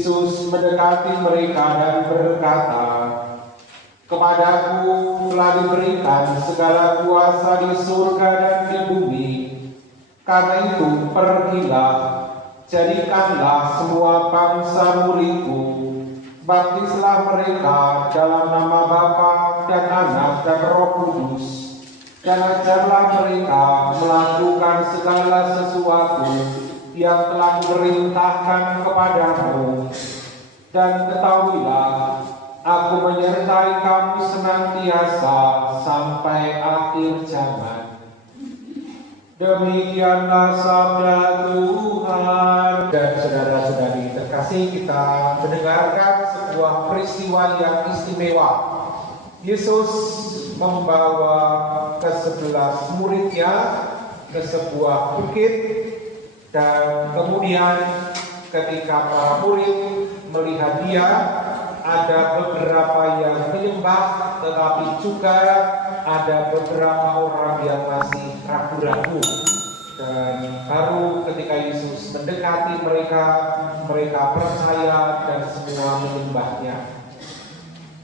Yesus mendekati mereka dan berkata, "Kepadaku telah diberikan segala kuasa di surga dan di bumi. Karena itu pergilah, jadikanlah semua bangsa muridku, baptislah mereka dalam nama Bapa dan Anak dan Roh Kudus, dan ajarlah mereka melakukan segala sesuatu yang telah kuperintahkan kepadamu. Dan ketahuilah, aku menyertai kamu senantiasa sampai akhir zaman." Demikianlah sabda Tuhan. Dan saudara-saudari terkasih, kita mendengarkan sebuah peristiwa yang istimewa. Yesus membawa ke-11 muridnya ke sebuah bukit, dan kemudian ketika para murid melihat dia, ada beberapa yang menyembah, tetapi juga ada beberapa orang yang masih ragu-ragu. Dan baru ketika Yesus mendekati mereka, mereka percaya dan semua menyembahnya.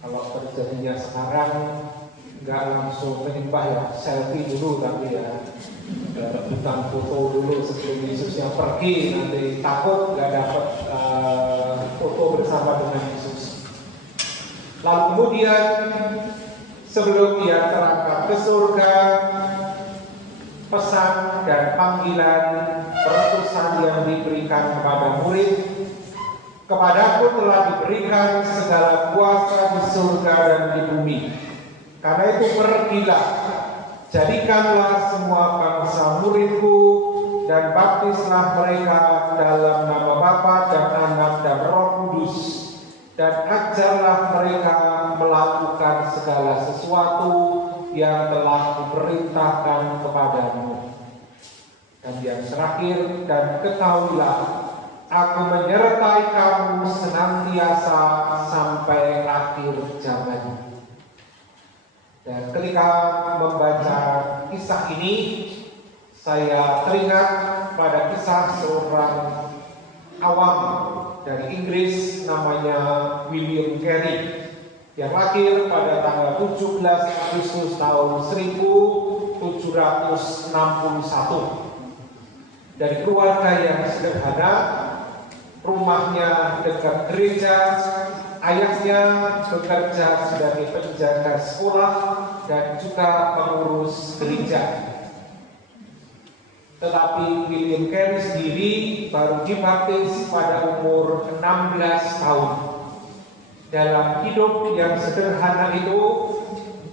Kalau terjadinya sekarang, nggak langsung menyembah ya, selfie dulu tapi ya, rebutan foto dulu sebelum Yesusnya pergi, nanti takut nggak dapat foto bersama dengan Yesus. Lalu kemudian sebelum dia terangkat ke surga, pesan dan panggilan perutusan yang diberikan kepada murid, "Kepadaku telah diberikan segala kuasa di surga dan di bumi. Karena itu pergilah, jadikanlah semua bangsa muridku, dan baptislah mereka dalam nama Bapa dan Anak dan Roh Kudus, dan ajarlah mereka melakukan segala sesuatu yang telah kuperintahkan kepadamu. Dan yang terakhir, dan ketahuilah, aku menyertai kamu senantiasa sampai akhir zaman." Dan ketika membaca kisah ini, saya teringat pada kisah seorang awam dari Inggris namanya William Carey, yang lahir pada tanggal 17 Agustus tahun 1761. Dari keluarga yang sederhana, rumahnya dekat gereja, ayahnya bekerja sebagai penjaga sekolah dan juga pengurus gereja. Tetapi William Carey sendiri baru dibaptis pada umur 16 tahun. Dalam hidup yang sederhana itu,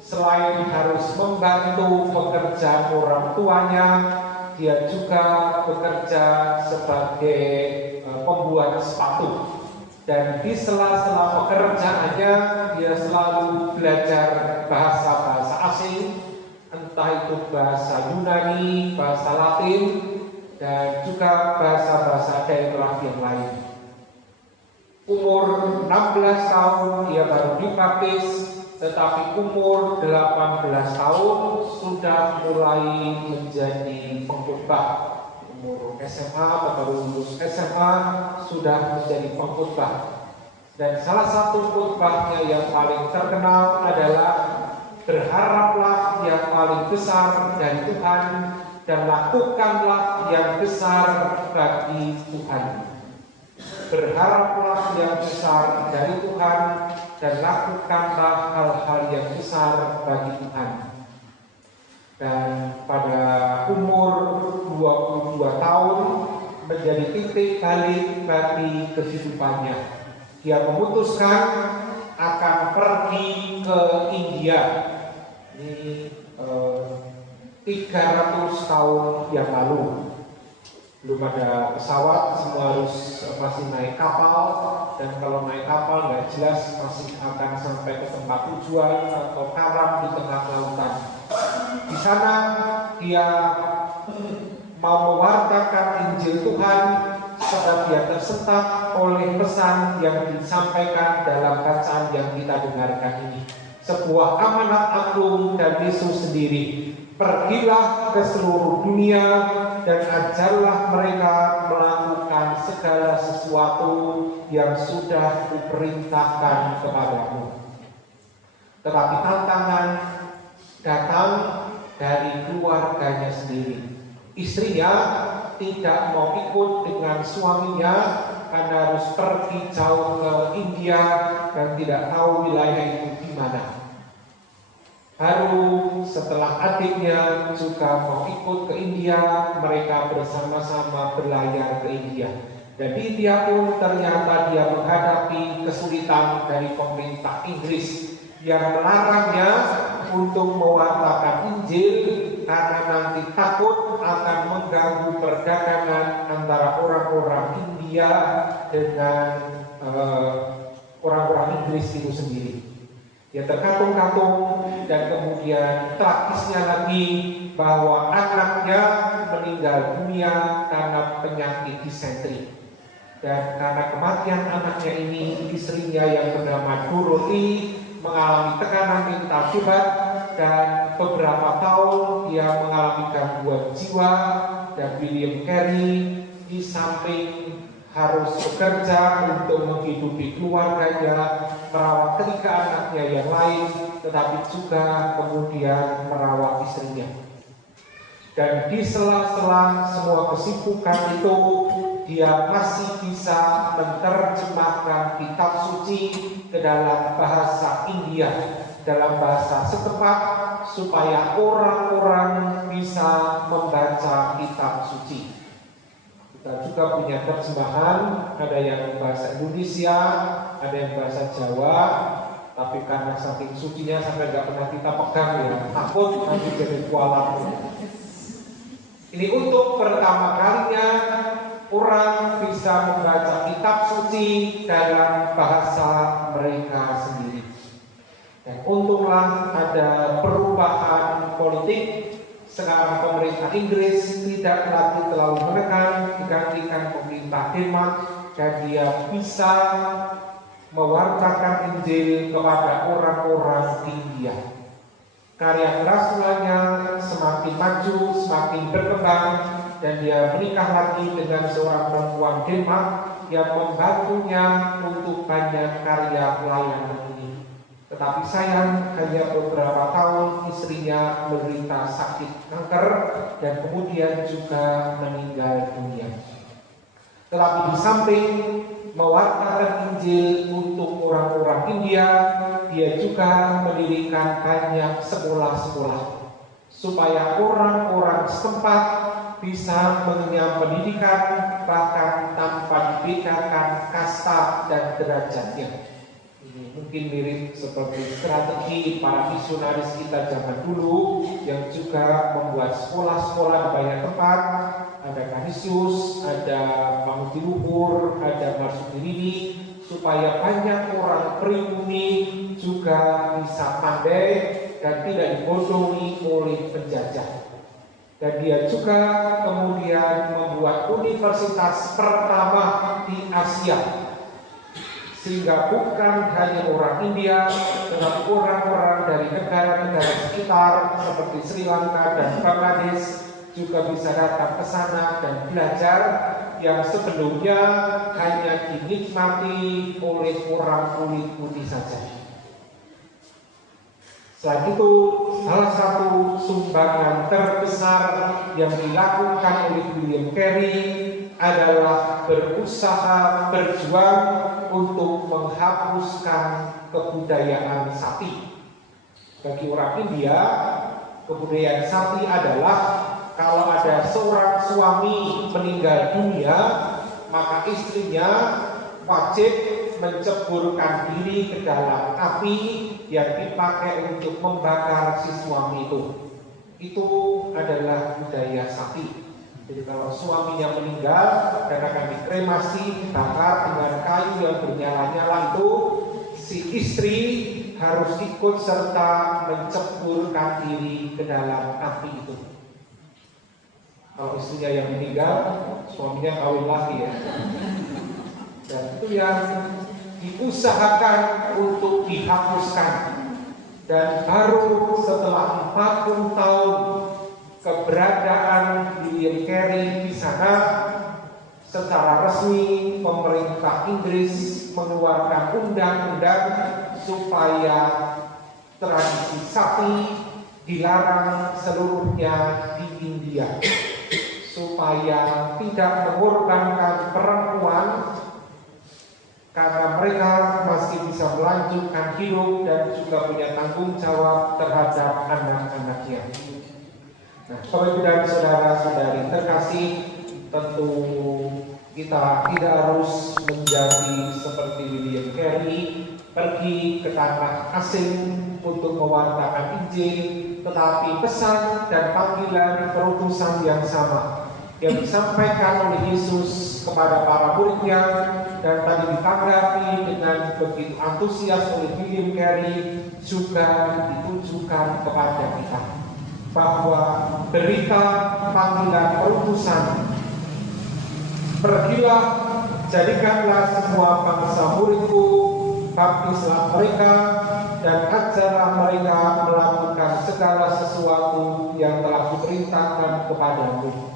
selain harus membantu pekerjaan orang tuanya, dia juga bekerja sebagai pembuat sepatu. Dan di sela-sela pekerjaannya, dia selalu belajar bahasa-bahasa asing, entah itu bahasa Yunani, bahasa Latin, dan juga bahasa-bahasa daerah yang lain. Umur 16 tahun dia baru dibaptis, tetapi umur 18 tahun sudah mulai menjadi pengkhotbah. Umur SMA atau baru lulus SMA sudah menjadi pengkhotbah. Dan salah satu khotbahnya yang paling terkenal adalah, "Berharaplah yang paling besar dari Tuhan dan lakukanlah yang besar bagi Tuhan." Berharaplah yang besar dari Tuhan dan lakukanlah hal-hal yang besar bagi Tuhan. Dan pada umur 22 tahun menjadi titik balik bagi kehidupannya. Dia memutuskan akan pergi ke India. Ini 300 tahun yang lalu. Belum ada pesawat, semua harus masih naik kapal, dan kalau naik kapal nggak jelas masih akan sampai ke tempat tujuan atau karam di tengah lautan. Di sana dia mau mewartakan Injil Tuhan, sebab dia tersentak oleh pesan yang disampaikan dalam bacaan yang kita dengarkan ini. sebuah amanat agung dari Yesus sendiri. Pergilah ke seluruh dunia dan ajarlah mereka melakukan segala sesuatu yang sudah kuperintahkan kepadamu. Tetapi tantangan datang dari keluarganya sendiri. Istrinya tidak mau ikut dengan suaminya karena harus pergi jauh ke India dan tidak tahu wilayah itu di mana. Baru setelah adiknya juga mau ikut ke India, mereka bersama-sama berlayar ke India. Dan di India pun ternyata dia menghadapi kesulitan dari pemerintah Inggris yang melarangnya untuk mewartakan Injil karena nanti takut akan mengganggu perdagangan antara orang-orang India dengan orang-orang Inggris itu sendiri. Ya terkatung-katung, dan kemudian tragisnya lagi bahwa anaknya meninggal dunia karena penyakit disentri. Dan karena kematian anaknya ini, istrinya yang bernama Dorothy mengalami tekanan mental hebat dan beberapa tahun dia mengalami gangguan jiwa. Dan William Carey di samping harus bekerja untuk menghidupi keluarganya, merawat ketiga anaknya yang lain, tetapi juga kemudian merawat istrinya. Dan di sela-sela semua kesibukan itu, dia masih bisa menerjemahkan kitab suci ke dalam bahasa India, dalam bahasa setempat, supaya orang-orang bisa membaca kitab suci. Kita juga punya terjemahan, ada yang bahasa Indonesia, ada yang bahasa Jawa, tapi karena saking sucinya sampai nggak pernah kita pegang ya, takut nanti jadi kualat. Ini untuk pertama kalinya orang bisa membaca kitab suci dalam bahasa mereka sendiri. Dan untunglah ada perubahan politik. Sekarang pemerintah Inggris tidak lagi terlalu menekan, digantikan pemerintah Denmark, dan dia bisa mewartakan Injil kepada orang-orang di India. Karya kerasulannya semakin maju, semakin berkembang, dan dia menikah lagi dengan seorang perempuan Denmark yang membantunya untuk banyak karya pelayanan ini. Tetapi sayang, hanya beberapa tahun istrinya menderita sakit kanker dan kemudian juga meninggal dunia. Tetapi di samping mewartakan Injil untuk orang-orang India, dia juga mendirikan banyak sekolah-sekolah supaya orang-orang setempat bisa mengenyam pendidikan bahkan tanpa dibedakan kasta dan derajatnya. Mungkin mirip seperti strategi para misionaris kita zaman dulu yang juga membuat sekolah-sekolah di banyak tempat. Ada Kanisius, ada Pangudi Luhur, ada Marsudiri, supaya banyak orang pribumi juga bisa pandai dan tidak dibodohi oleh penjajah. Dan dia juga kemudian membuat universitas pertama di Asia, sehingga bukan hanya orang India, tetapi orang-orang dari negara-negara sekitar seperti Sri Lanka dan Bangladesh juga bisa datang ke sana dan belajar yang sebelumnya hanya dinikmati oleh orang kulit putih saja. Selain itu, salah satu sumbangan terbesar yang dilakukan oleh William Carey adalah berusaha berjuang untuk menghapuskan kebudayaan sapi. Bagi orang India, kebudayaan sapi adalah kalau ada seorang suami meninggal dunia, maka istrinya wajib menceburkan diri ke dalam api yang dipakai untuk membakar si suami itu. Itu adalah budaya sapi. Jadi kalau suaminya meninggal dan akan dikremasi, dibakar dengan kayu yang bernyala-nyala itu, si istri harus ikut serta menceburkan diri ke dalam api itu. Kalau istrinya yang meninggal, suaminya kawin lagi ya. Dan itu yang diusahakan untuk dihapuskan. Dan baru setelah 40 tahun keberadaan William Carey di sana, secara resmi pemerintah Inggris mengeluarkan undang-undang supaya tradisi sapi dilarang seluruhnya di India, supaya tidak mengorbankan perempuan karena mereka masih bisa melanjutkan hidup dan juga punya tanggung jawab terhadap anak-anaknya. Nah, Bapak Ibu dan saudara-saudari terkasih, tentu kita tidak harus menjadi seperti William Carey, pergi ke tanah asing untuk mewartakan Injil, tetapi pesan dan panggilan perutusan yang sama yang disampaikan oleh Yesus kepada para muridnya dan tadi ditanggapi dengan begitu antusias oleh William Carey juga ditujukan kepada kita, bahwa berita panggilan perutusan, pergilah, jadikanlah semua bangsa muridku, baptislah mereka, dan ajarlah mereka melakukan segala sesuatu yang telah kuperintahkan kepadamu.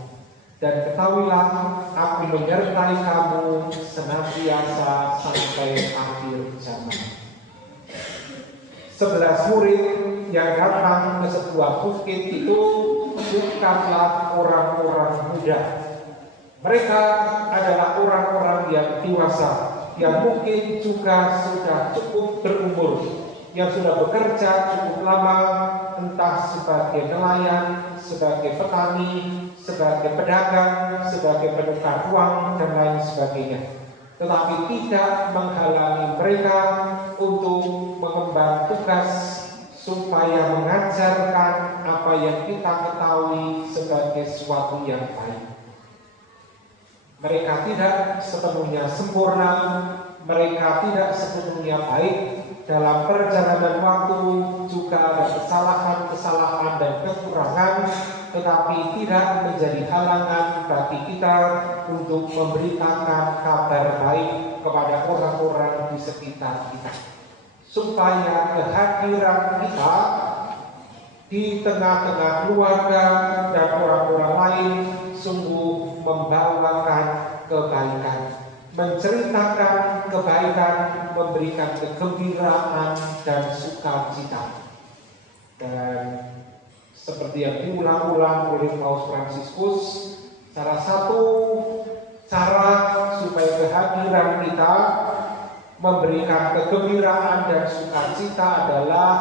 Dan ketahuilah, aku menyertai kamu senantiasa sampai akhir zaman. 11 murid yang datang ke sebuah bukit itu bukanlah orang-orang muda. Mereka adalah orang-orang yang dewasa, yang mungkin juga sudah cukup berumur, yang sudah bekerja cukup lama, entah sebagai nelayan, sebagai petani, sebagai pedagang, sebagai penukar uang, dan lain sebagainya. Tetapi tidak menghalangi mereka untuk mengemban tugas supaya mengajarkan apa yang kita ketahui sebagai sesuatu yang baik. Mereka tidak sepenuhnya sempurna, mereka tidak sepenuhnya baik. Dalam perjalanan waktu juga ada kesalahan-kesalahan dan kekurangan, tetapi tidak menjadi halangan bagi kita untuk memberitakan kabar baik kepada orang-orang di sekitar kita, supaya kehadiran kita di tengah-tengah keluarga dan orang-orang lain sungguh membawakan kebaikan, menceritakan kebaikan, memberikan kegembiraan dan sukacita. Dan seperti yang diulang-ulang oleh Paus Fransiskus, salah satu cara supaya kehadiran kita memberikan kegembiraan dan sukacita adalah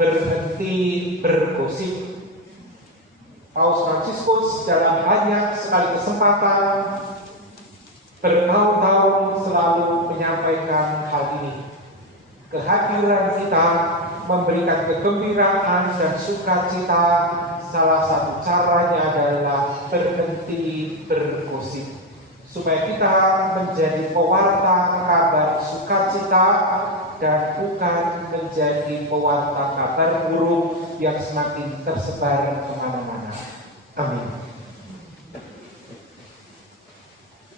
berhenti bergosip. Paus Fransiskus dalam banyak sekali kesempatan bertahun-tahun selalu menyampaikan hal ini. Kehadiran kita memberikan kegembiraan dan sukacita, salah satu caranya adalah berhenti bergosip, supaya kita menjadi pewarta kabar sukacita dan bukan menjadi pewarta kabar buruk yang semakin tersebar kemana-mana. Amin.